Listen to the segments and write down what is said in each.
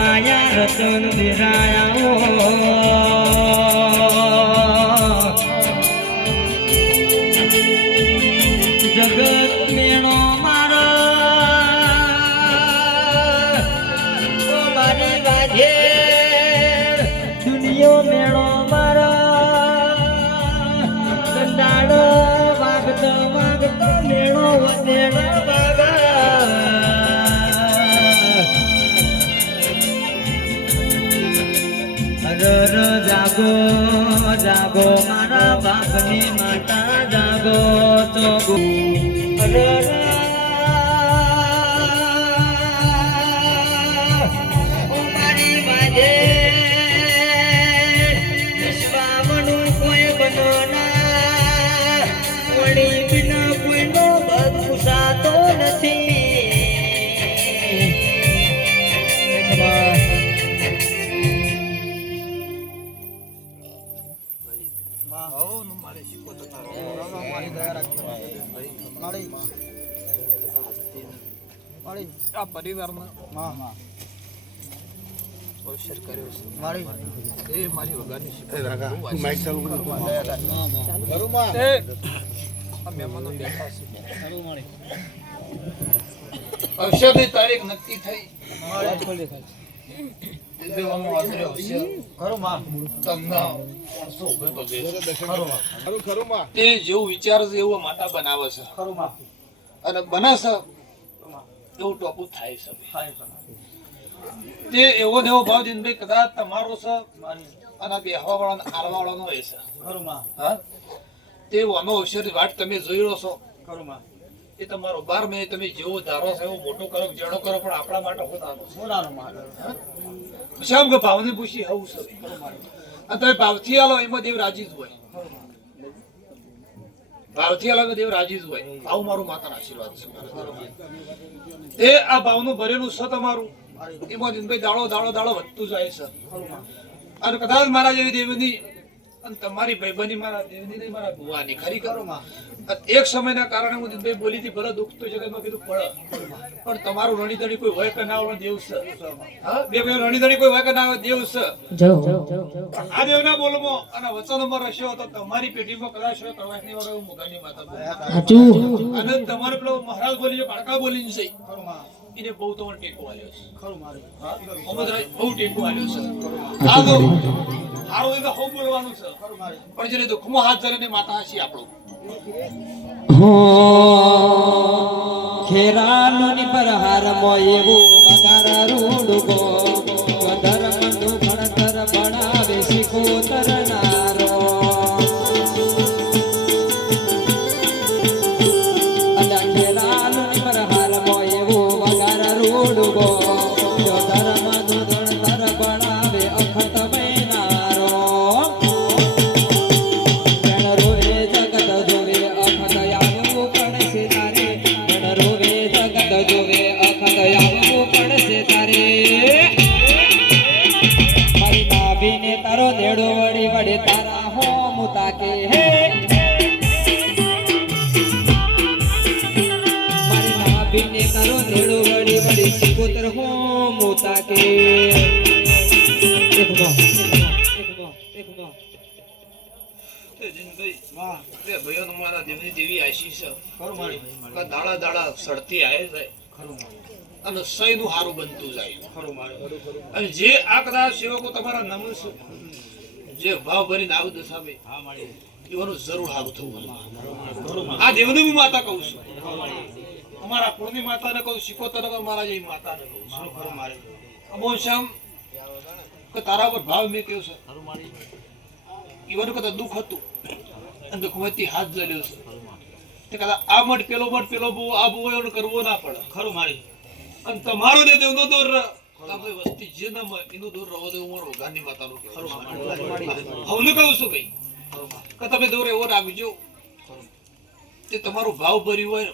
માયા રતન બિરાયા અરર જાગો જાગો મારા બાપની માતા જાગો તો અરર આ મહેમાનો હા હા તારીખ નક્કી થઈ. તે જેવું વિચાર છે એવું માતા બનાવે છે. અને બને છે એવું ટોપું થાય છે. તે એવો ને એવો ભાવ જીનભાઈ કદાચ તમારો છે અને બેહવા વાળાનો આલવા વાળાનો એ છે. હા? તે વાનો અવસરની વાટ તમે જોઈ રહ્યો છો. એ તમારો બાર મહિને તમે જેવો ધારો છો એવો મોટો કરો જેડો કરો પણ આપણા માટે પોતાનો શ્યામ કે ભાવને પૂછી આવું છે. તમે ભાવથી આલો એમાં દેવ રાજી જ હોય. ભાવથી અલગ દેવ રાજી જ હોય. આવું મારું માતાનો આશીર્વાદ છે. એ આ ભાવનું ભરેલું છે તમારું એમાં દિનભાઈ દાડો દાડો દાડો વધતું જાય છે. અને કદાચ મારા જેવી દેવની અને તમારી ભાઈબંધી મારા દેવની નહીં મારા ભુવાની. ખરી કરો એક સમયના કારણે હું દિનભાઈ બોલી હતી ભલે દુઃખ તો જગતમાં કીધું પડ. પણ તમારું રણીધણી કોઈ હોય કે ના હોય દેવ છે. હા બે ભાઈ રણીધણી કોઈ હોય કે ના હોય દેવ છે. આ દેવના બોલમાં અને વચનોમાં રસ્યો તો તમારી પેઢીમાં કદાચ હોય પ્રવાસની વગર હું મુગાની માતા અને તમારે પેલો મહારાજ બોલી છે કાળકા બોલી છે એને બહુ તમને ટેકો આવ્યો છે. હા? અમદરાજ બહુ ટેકો આવ્યો છે. આ તો હારું એ હો બોલવાનું છે? પણ જેને દુઃખમાં હાથ ધરે ને માતા હસી આપણો. ખેરાલુની પર હારમો એવું વગાર રૂડગો ધર્મનું સહીનું બનતું જાય. અને જે આ કદાચ સેવકો તમારા નમન જે ભાવ ભરીને આવું દશાવે એવાનું જરૂર હાવ થવું આ દેવની હું માતા કહું છું. અમારા કુળની માતાને કહું શીખોતર મારા જેવી માતાને કહું છું. અમો શ્યામ કે તારા પર ભાવ મેં કહ્યું છે. એવાનું કદાચ દુઃખ હતું. અને દુઃખમાંથી હાથ જલ્યો છે. તે કદાચ આ મઠ પેલો મઠ પેલો બહુ આ બહુ એનો કરવો ના પડે. ખરું મારી. અને તમારો દે દેવનો દોર તમે વસ્તી જે ના એનું દૂર રહો દે હું મારો ગાંધી માતાનું. હવનું કહું છું ભાઈ કે તમે દોર એવો રાખજો તે તમારો ભાવ ભર્યું હોય.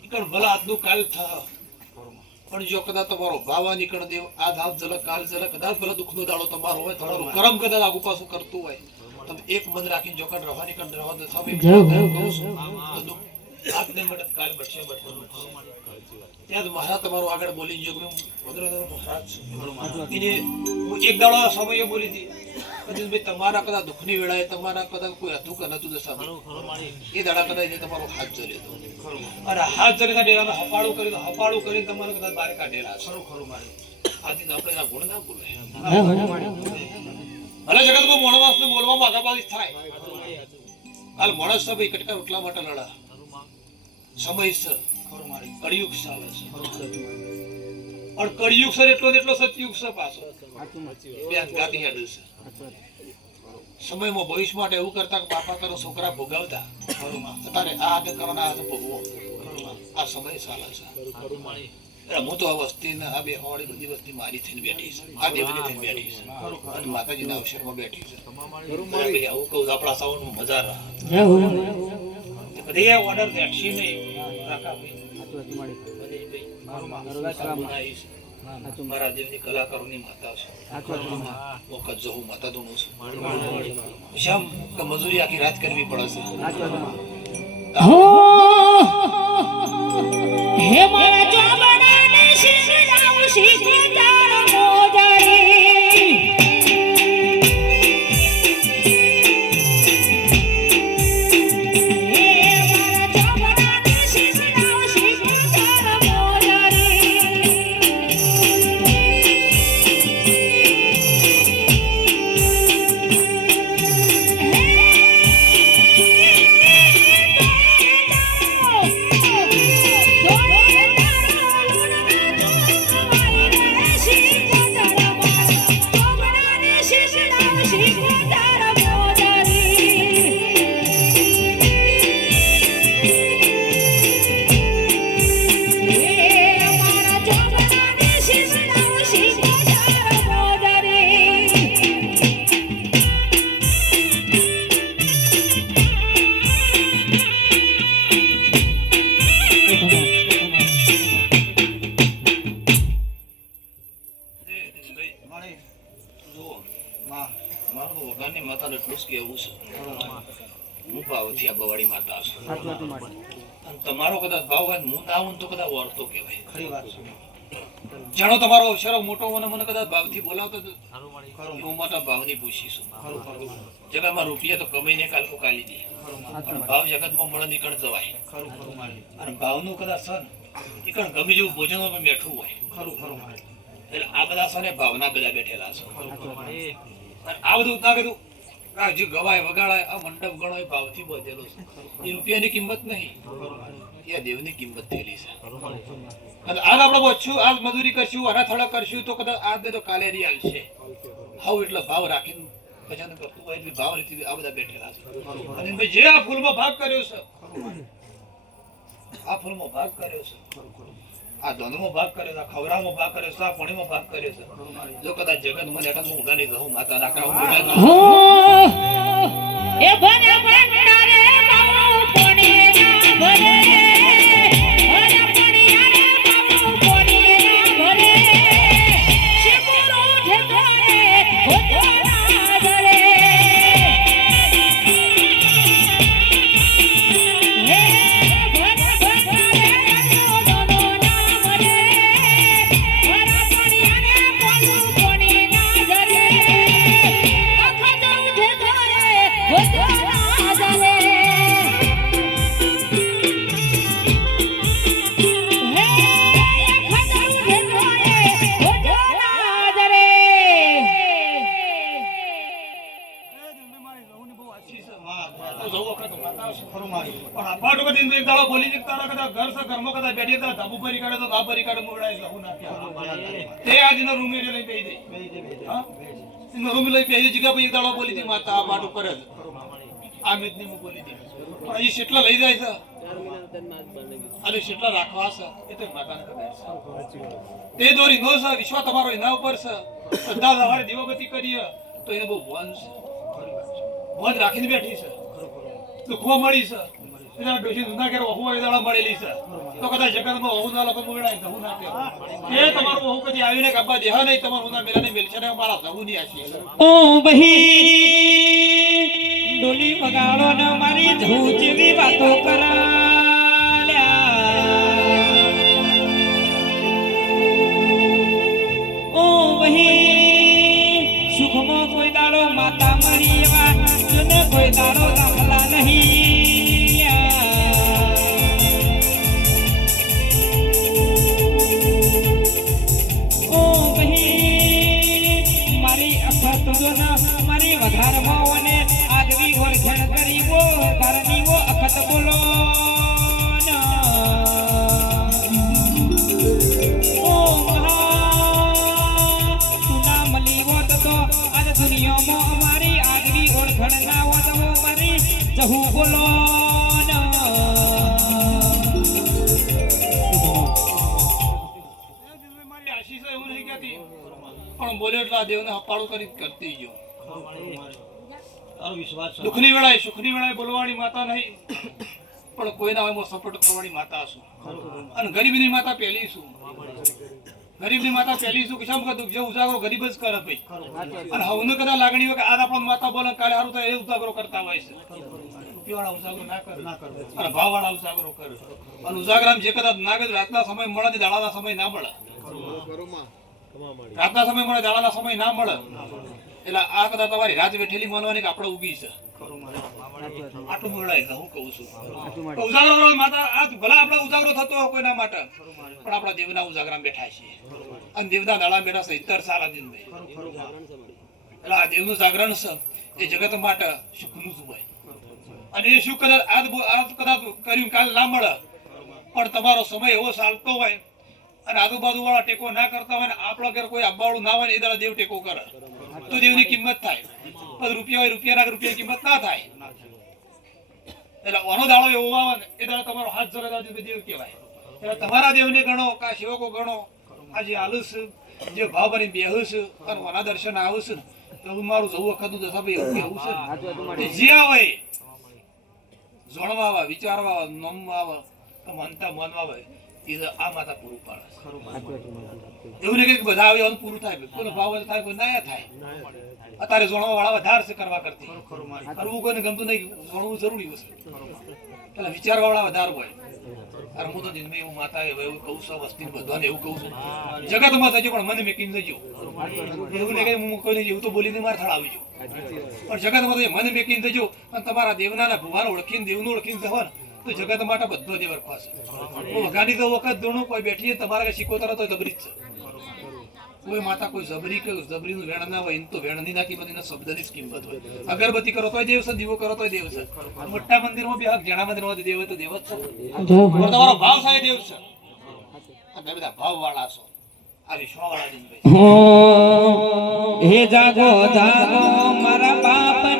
નીકળ ભલા આજનું કાલ થા. પણ જો કદાચ તમારો ભાવ આ નીકળ દેવ આ ધાવ ઝલક કાલ ઝલક કદાચ ભલે દુઃખનો દાડો તમારો હોય તમારું કરમ કદાચ આગુ પાછું કરતું હોય. તમે એક મન રાખીને જોકડ રવા નીકળ રવા દો. સ્વામી કહું છું. આજને મદદ કાલ બચશે બચશે ત્યાં મહારાજ તમારું આગળ બોલી ગયો કે મહારાજ એને હું એક દાડો સમયે બોલી હતી. પછી તમારા કદાચ દુઃખની વેળાએ તમારા કદાચ કોઈ હતું કે નતું દશા એ દાડા કદાચ એને તમારો હાથ જલ્યો હતો. અને હાથ જરી કાઢેલા હપાળું કરીને હપાળું કરીને તમારે કદાચ બહાર કાઢેલા છે. આથી આપણે એના ગુણ ના બોલે. ભલે જગતમાં મોણવાસને બોલવામાં આગાપાછી થાય. હાલ માણસ ભાઈ કટકા એટલા માટે લડા. સમયસર. કળિયુગ ચાલે છે. પણ કળિયુગ સર એટલો એટલો સતયુગ છે પાછો. બે હાથ છે. સમયમાં ભવિષ્ય માટે એવું કરતા કે બાપા કરો છોકરા ભોગવતા. તારે આ હાથે કરો આ હાથે ભોગવો. આ સમય ચાલે છે. હું તો વસ્તી ને આ બે હોળી બધી વસ્તી મારી થઈને બેઠી છે. આ દેવની થઈને બેઠી છે. અને માતાજીના અવસરમાં બેઠી છે. આવું કહું આપણા સાવનમાં મજા રહે. ઓર્ડર દેખશી નહીં. મારા દેવની કલાકારોની માતા છે વખત જો માતા દોનું છું શ્યામ કે મજૂરી આખી રાત કરવી પડે છે ભાવની પૂછીશું જગતમાં રૂપિયા તો કમાઈને કાલકો કાલી દે. પણ ભાવ જગતમાં મળે નીકળ જવાય. અને ભાવનું કદાચ સન નીકળ ગમે જેવું ભોજનમાં બેઠું હોય. એટલે આ બધા સને ભાવના બધા બેઠેલા છે. આ બધું ના કર્યું જે ગવાય વગાડાય આ મંડપ ગણો એ ભાવથી બધેલો છે. એ રૂપિયાની કિંમત નહીં. એ દેવની કિંમત થયેલી છે. અને આજ આપણે બચશું આજ મજૂરી કરશું આના થોડા કરશું તો કદાચ આજ તો કાલે રી આવશે હાવ એટલો ભાવ રાખીને ભજન કરતું હોય એટલે ભાવ રીતે આ બધા બેઠેલા છે. અને ભાઈ જે આ ફૂલમાં ભાગ કર્યો છે, આ ફૂલમાં ભાગ કર્યો છે, આ ધનમાં ભાગ કર્યો છે ખવરામાં ભાગ કર્યો છે, આ પાણીમાં ભાગ કર્યો છે. જો કદાચ જગત મને એકાદ હું ઊંઘાની ગહું માતા ઊંઘા હો એ ભલે ભંડારે બોલી જતા કદાચ ઘર છે ઘરમાં કદાચ બેઠી હતા ધાબુ ભરી કાઢે તો ધાબ ભરી કાઢે મોડાય લહુ નાખ્યા. તે આજનો રૂમ એ લઈ બેહી દઈ હા? રૂમ લઈ બેહી જગ્યા પર એક દાડો બોલી હતી માતા આ પાટું કરે આ મિતની હું બોલી હતી પણ એ શેટલા લઈ જાય છે? અને શેટલા રાખવા છે? એ તો માતાને ખબર છે. તે દોરી નો છે વિશ્વા તમારો એના ઉપર છે. શ્રદ્ધા સવારે દીવાબત્તી કરીએ તો એને બહુ વન છે. ભાન રાખીને બેઠી છે. દુખવા મળી છે. એના ડોશી ધંધા કરે વહુ એ દાડા મળેલી છે. તો કદાચ જગતમાં વહુ ના લોકો મળાય તો હું ના કહે. તમારું વહુ કદી આવીને કાપા દેહ નહીં, તમારું ના મેલા ને મેલશે ને મારા સહુ ની આશી ઓ બહી ડોલી વગાડો ને મારી ધૂ જેવી વાતો કરા સુખમાં કોઈ દાડો માતા મારી એવા કોઈ દાડો દેવને હપાળું કરી કરતી ગયો. દુઃખની વેળાએ સુખની વેળાએ બોલવાની માતા નહીં. પણ કોઈના હોય સપોર્ટ કરવાની માતા છું. અને ગરીબની માતા પહેલી છું. ગરીબની માતા પહેલી શું કે દુઃખ જે ઉજાગરો ગરીબ જ કરે ભાઈ. અને હવને કદાચ લાગણી હોય કે આજ આપણને માતા બોલે કાલે સારું થાય એ ઉજાગરો કરતા હોય છે. રૂપિયાવાળા ઉજાગરો ના કરે. અને ભાવવાળા ઉજાગરો કરે. અને ઉજાગરામ જે કદાચ ના કરે રાતના સમય મળે દાડાના સમય ના મળે. રાતના સમય મળે દાડાના સમય ના મળે. એટલે આ કદાચ તમારી રાત બેઠેલી માનવાની કે આપણે ઉગી છે. આટલું થતો માટે, પણ આપણા દેવના બેઠા છીએ. અને દેવના દાડા બેઠા છે ઇતર સારા દિન એટલે આ દેવનું જાગરણ છે એ જગત માટે સુખનું જ હોય. અને એ શું કદાચ કદાચ કર્યું કાલ ના મળે, પણ તમારો સમય એવો ચાલતો હોય અને આજુબાજુ વાળા ટેકો ના કરતા હોય ને આપણા ઘર કોઈ આંબાવાળું ના હોય ને એ દાડા દેવ ટેકો કરે. તો દેવની કિંમત થાય. પછી રૂપિયા હોય રૂપિયાના રૂપિયા કિંમત ના થાય. એટલે ઓનો દાડો એવો આવે ને, એ દાડો તમારો હાથ દાડો દેવ કહેવાય. એટલે તમારા દેવને ગણો, કા સેવકો ગણો. આજે આલુસ, જે ભાવ બની બેહુસ, અને ઓના દર્શન આવુસ ને, તો હું મારું જવું વખત દશા ભાઈ એવું આવું છે ને. જે આવે, જોણવા આવે, વિચારવા આવે, નમવા આવે, તો માનતા માનવા આવે. આ માતા પૂરું પાડે એવું નહીં કે બધા આવે એનું પૂરું થાય કોઈનો ભાવ થાય કોઈ ના થાય. અત્યારે જોણવા વાળા વધારે છે કરવા કરતી. કરવું કોઈને ગમતું નહીં જોણવું જરૂરી હશે એટલે વિચારવા વાળા વધારે હોય. અરે હું તો જિંદગી હું માતા એવું એવું કહું છું વસ્તી બધાને એવું કહું છું. જગતમાં થજો પણ મને મેકીને જજો એવું નહીં કે હું કોઈને એવું તો બોલીને મારે થળ આવી પણ જગતમાં તો મને મેકીને જજો અને તમારા દેવના ભગવાન ઓળખીને દેવનું ઓળખીને જવો ને તો જગત માટે બધો દેવર પાસે વગાની તો વખત દોણું કોઈ બેઠીએ તમારા શીખો તરત હોય જબરી જ છે. કોઈ માતા કોઈ જબરી કે જબરીનું વેણ ના હોય તો વેણની ના કિંમત એના શબ્દની જ કિંમત હોય. અગરબત્તી કરો તો દેવ છે દીવો કરો તો દેવ છે. મોટા મંદિરમાં બી જેણા મંદિરમાં દેવ તો દેવ જ છે. તમારો ભાવ સાહેબ દેવ છે. તમે બધા ભાવ વાળા છો. હો, હે જાગો જાગો, મારા બાપની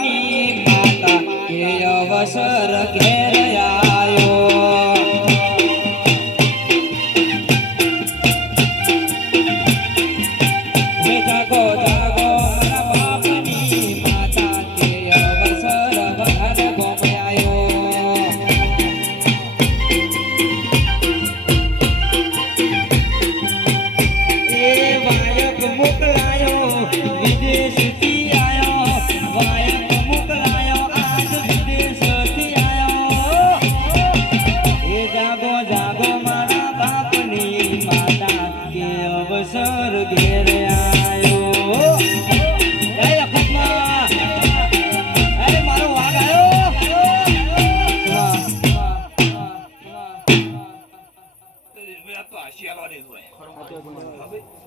દિનભાઈ આ તો આશી જ હોય.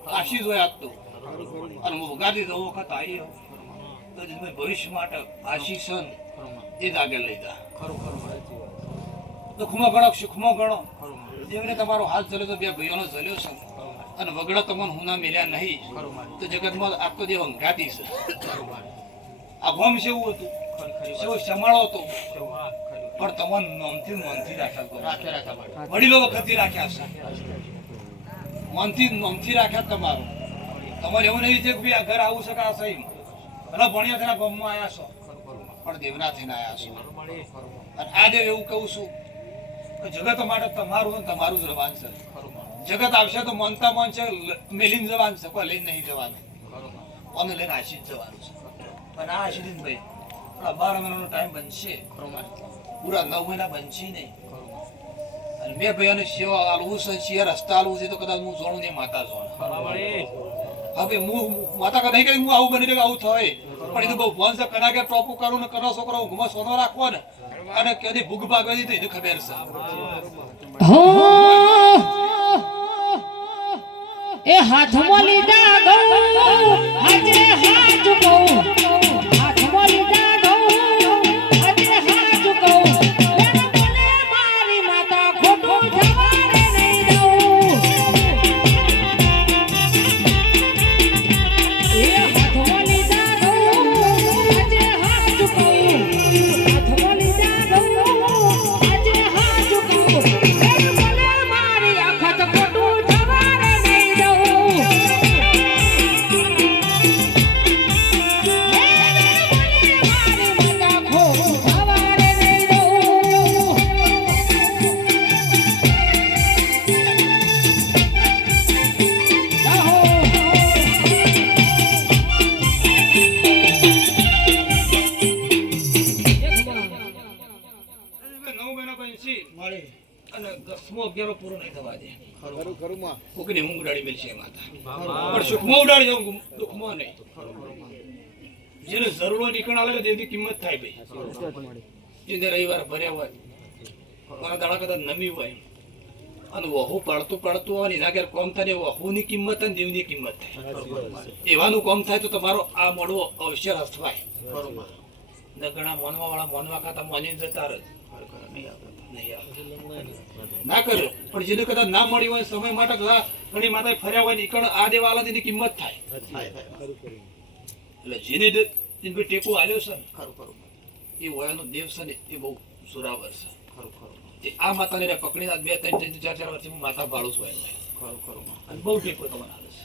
આશી જ હોય આજ તો. અને ઉગાડી દઉં વખત આવી. તો ભવિષ્ય માટે આશી સન એ જ. આગળ લઈ જા દુઃખમાં ગણો સુખમાં ગણો? જેમને તમારો હાથ જલ્યો તો બે ભાઈઓનો જલ્યો છે. અને વગડા તમને હુના મેલ્યા નહીં. તો જગતમાં આખો દેવ અંઘાતી છે. આ ભોમ છે એવું હતું શમાળો સમાળો હતો પણ તમને નોમથી મનથી રાખ્યા વડીલો વખતથી રાખ્યા છે. મનથી નોમથી રાખ્યા તમારું. તમારે એવું નહીં છે કે આ ઘર આવું છે કે આ સહી ભલે ભણ્યા તેના ગામમાં આવ્યા છો. પણ દેવના થઈને આવ્યા છો. અને આ દેવ એવું કહું છું કે જગત માટે તમારું તમારું જ રવાન છે. જગત આવશે તો મનતા મન છે મેલીન જવાનું છે. કોઈ લઈને નહીં જવાનું. અમે લઈને આશીષ જવાનું છે. પણ આ આશીષ ભાઈ બાર મહિનાનો ટાઈમ બનશે. પૂરા નવ મહિના બનશી નહીં અને બે ભાઈઓને સેવા આલવું છે શિયા રસ્તા આલવું છે તો કદાચ હું જોણું ને માતા જોણ હવે હું માતા કદાચ કઈ હું આવું બની રહ્યું આવું થાય પણ એ તો બહુ વંશ કના કે ટોપું કરું ને કરો છોકરો ઊંઘમાં સોનો રાખવો ને અને કદી ભૂખ ભાગવા દીધી એને ખબર છે એ હાથમાં લીધા ઘઉં આજે હાથ કહું અગિયારો પૂરો નહીં થવા દે. કોકની ઊંઘ ઉડાડી મેલશે માતા. પણ સુખમાં ઉડાડી જાઉં દુઃખમાં નહીં. જેને જરૂર નીકળ આવે તેની કિંમત થાય ભાઈ. જેને રવિવાર ભર્યા હોય મારા દાડા કદાચ નમી હોય અને વહુ પડતું પડતું હોય ને એના ઘેર કોમ થાય વહુ વહુની કિંમત અને દેવની કિંમત થાય. એવાનું કોમ થાય તો તમારો આ મળવો અવસર હસવાય ને ઘણા મનવા વાળા મનવા ખાતા મોની જતા રહે. ના કર્યો. પણ જેને કદાચ ના મળી હોય સમય માટે કદાચ ઘણી માતા ફર્યા હોય નીકળ આ દેવાલા તેની કિંમત થાય. એટલે જેને જેને ટેકો આવ્યો છે ને એ વયાનો દેવ છે ને એ બહુ સુરાવર છે. તે આ માતાને રે પકડીને બે ત્રણ ત્રણ ચાર ચાર વર્ષથી હું માતા ભાળું છું એમને. અને બહુ ટેકો તમને આવે છે.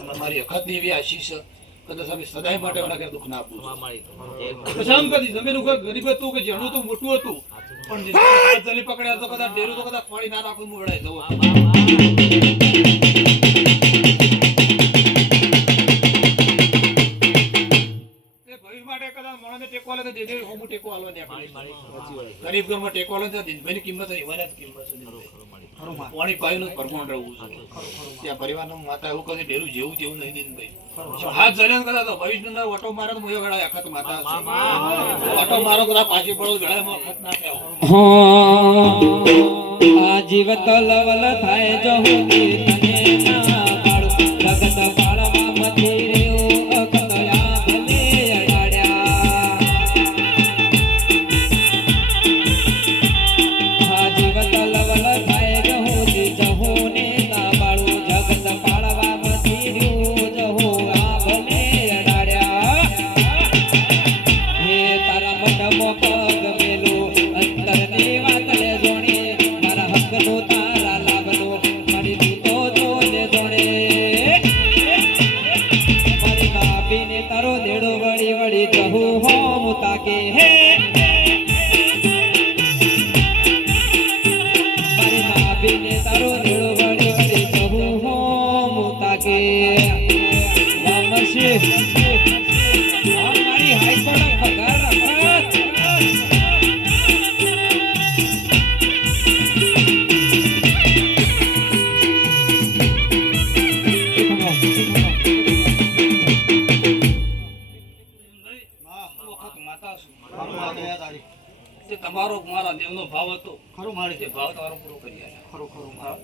અને મારી અખતની એવી આશીષ છે કદાચ અમે સદાય માટે એના ઘેર દુઃખ ના આપવું જમીન ઉપર ગરીબ હતું કે જણું હતું મોટું હતું પણ જલી પકડ્યા તો કદાચ ડેરું તો કદાચ પાણી ના રાખું દે આપણે. ગરીબ ઘરમાં ટેકો આલે તો દિનભાઈની કિંમત એવાને કિંમત છે દિનભાઈ. પાણી પાયું ને પરમાણ રહેવું છે. ત્યાં પરિવારનો માતા એવું કહે ડેરું જેવું જેવું નહીં દિનભાઈ હાથ જડે ને કદાચ તો ભવિષ્યના વટો મારે તો મોયો ગળાય અખત માતા ઓટો વટો મારો કદાચ પાછી પડો ગળામાં અખત ના કહેવો આ જીવ તલવલ થાય જો હું તને ના મારા ભાવ હતો. તે ભાવ તમારો પૂરો કરી આલ્યા.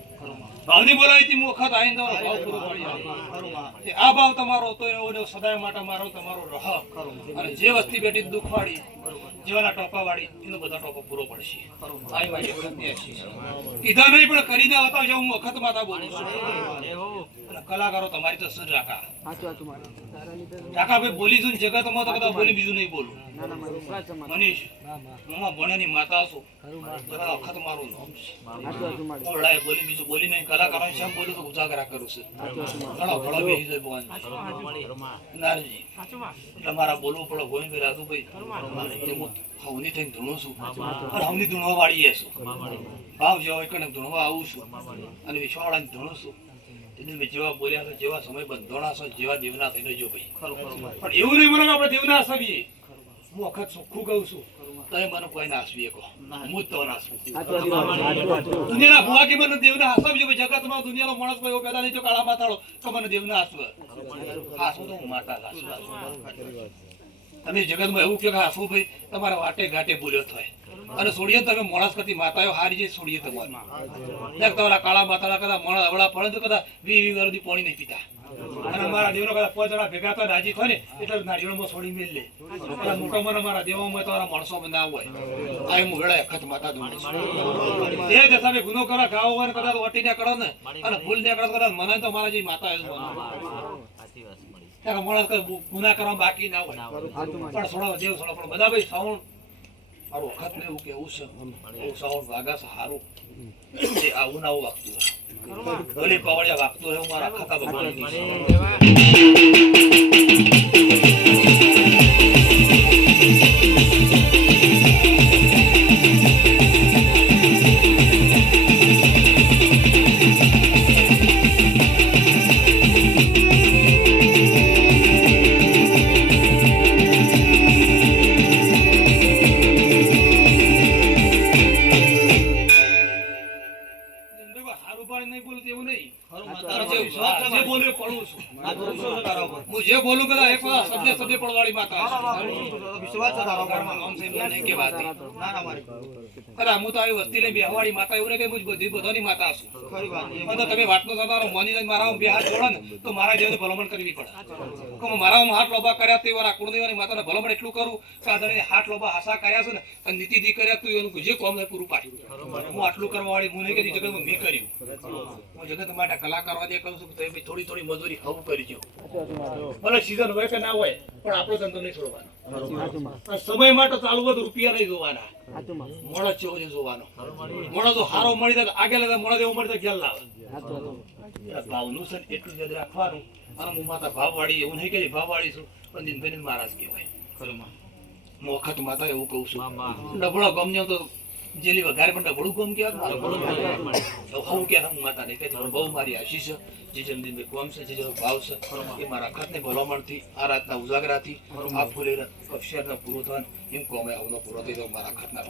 ભાવની બોલાવી હતી વખત આવીને તમારો ભાવ પૂરો કરી આલ્યો. તે આ ભાવ તમારો હતો એનો ને સદાય માટે મારો તમારો રહ. અને જે વસ્તી બેઠી દુઃખવાળી જેવાના ટોપા વાળી એનો બધા ટોપો પૂરો પડશે. આવી મારી આશીષ છે. કીધા નહીં પણ કરીને બતાવજો હું વખત માતા બોલું છું. કલાકારો તમારી તો સર રાખા રાખા ભાઈ બોલી છું ને જગતમાં તો કદાચ બોલી બીજું નહીં બોલું. મનીષ હું આ માતા છું. બધા વખત મારું નામ છે. ઓરડાએ બોલી બીજું બોલી નહીં. કલાકારો શેમ બોલું તો ઉજાગરા કરું છું. ઘણો ઘણો બેસી જાય ભગવાન નારજી એટલે બોલવું પડે ગોવિંદ રાજુભાઈ હું હવની થઈને ધૂણું છું. અને હવની ધૂણવા વાળી છું. ભાવ જેવા કણે ધૂણવા આવું છું. અને વિશ્વાળાને ધૂણું છું. તેથી મેં જેવા બોલ્યા છો જેવા સમય બંધોણા છો જેવા દેવના થઈને જો ભાઈ. પણ એવું નહીં મને આપણે દેવના હસાવીએ હું વખત ચોખ્ખું કહું છું. તમે મને કોઈ નાસવી કહો હું જ તો નાસવું દુનિયાના ભૂવા કે મને દેવને હસાવજો જગતમાં દુનિયાનો માણસ કોઈ એવો પેદા નહીં તો કાળા માતાળો તો મને દેવને હસવે. હાસુ તો હું માતા હાસુ. હાસુ. તમે જગતમાં એવું કે હાસુ ભાઈ તમારા વાટે ઘાટે બોલ્યો થાય અને સોડીએ તમે મોણસ કરતી માતાઓ હારી જાય સોડીએ તમારે. તમારા કાળા માતાના કદાચ મોણસ અવળા પડે તો કદાચ વી વી વાર સુધી પાણી નહીં પીતા. માતા તમે ગુનો કરવા બાકી ના હોય. પણ થોડો દેવ થોડો, પણ બધા ભાઈ સાઉન્ડ મારું વખત ને એવું કેવું છે? એવું વાગા સારું. આવું ના આવું વાગતું. ભલે પવળિયા વાગતું હોય એવું મારા ખાતા ભગવાન કહેવાતી. હું તો આવી વસ્તી લઈ બેહવાળી માતા એવું કે હું બધી બધાની માતા છું. તમે વાતનો રહો, મોની લઈને મારા બે હાથ જોડો ને તો મારા જેવું ભલામણ કરવી પડે. કે મારા હાથ લોબા કર્યા તે વાળા કુળદેવાની માતાને ભલામણ એટલું કરું કે હાથ લોભા હાસા કર્યા છે ને અને નીતિથી કર્યા તું એનું જે કોમ ને પૂરું પાડ્યું હું આટલું કરવા વાળી હું નહીં કદી જગતમાં મેં કર્યું. હું જગત માટે કલાકારો જે કહું છું તમે થોડી થોડી મજૂરી હવું કરજો ભલે સીઝન હોય કે ના હોય પણ આપણો ધંધો નહીં છોડવાનો. સમય માટે ચાલુ હોય તો રૂપિયા નહીં જોવાના. મોડો ચેવો છે જોવાનો. મોડો તો હારો મળી જાય તો આગે લેતા મોડો જેવો મળી તો ખ્યાલ લાવે ભાવનું છે એટલું જ રાખવાનું. અને હું માતા ભાવવાળી એવું નહીં કે ભાવવાળી છું પણ દિનભાઈ મહારાજ કહેવાય. મોખત માતા એવું કહું છું. ડબડો ગમ્યો તો જેલી વઘારે પણ ડબડું કોમ હું કે હું માતા ને કહેતી બહુ મારી આશીષ છે. જે જમદીનભાઈ કોમ છે, જે ભાવ છે, એ મારા અખતને ભલામણથી આ રાતના ઉજાગરાથી આ ફૂલે અક્ષરના પૂરો થવાનું એમ કોમે આવનો પૂરો થઈ ગયો મારા ખતના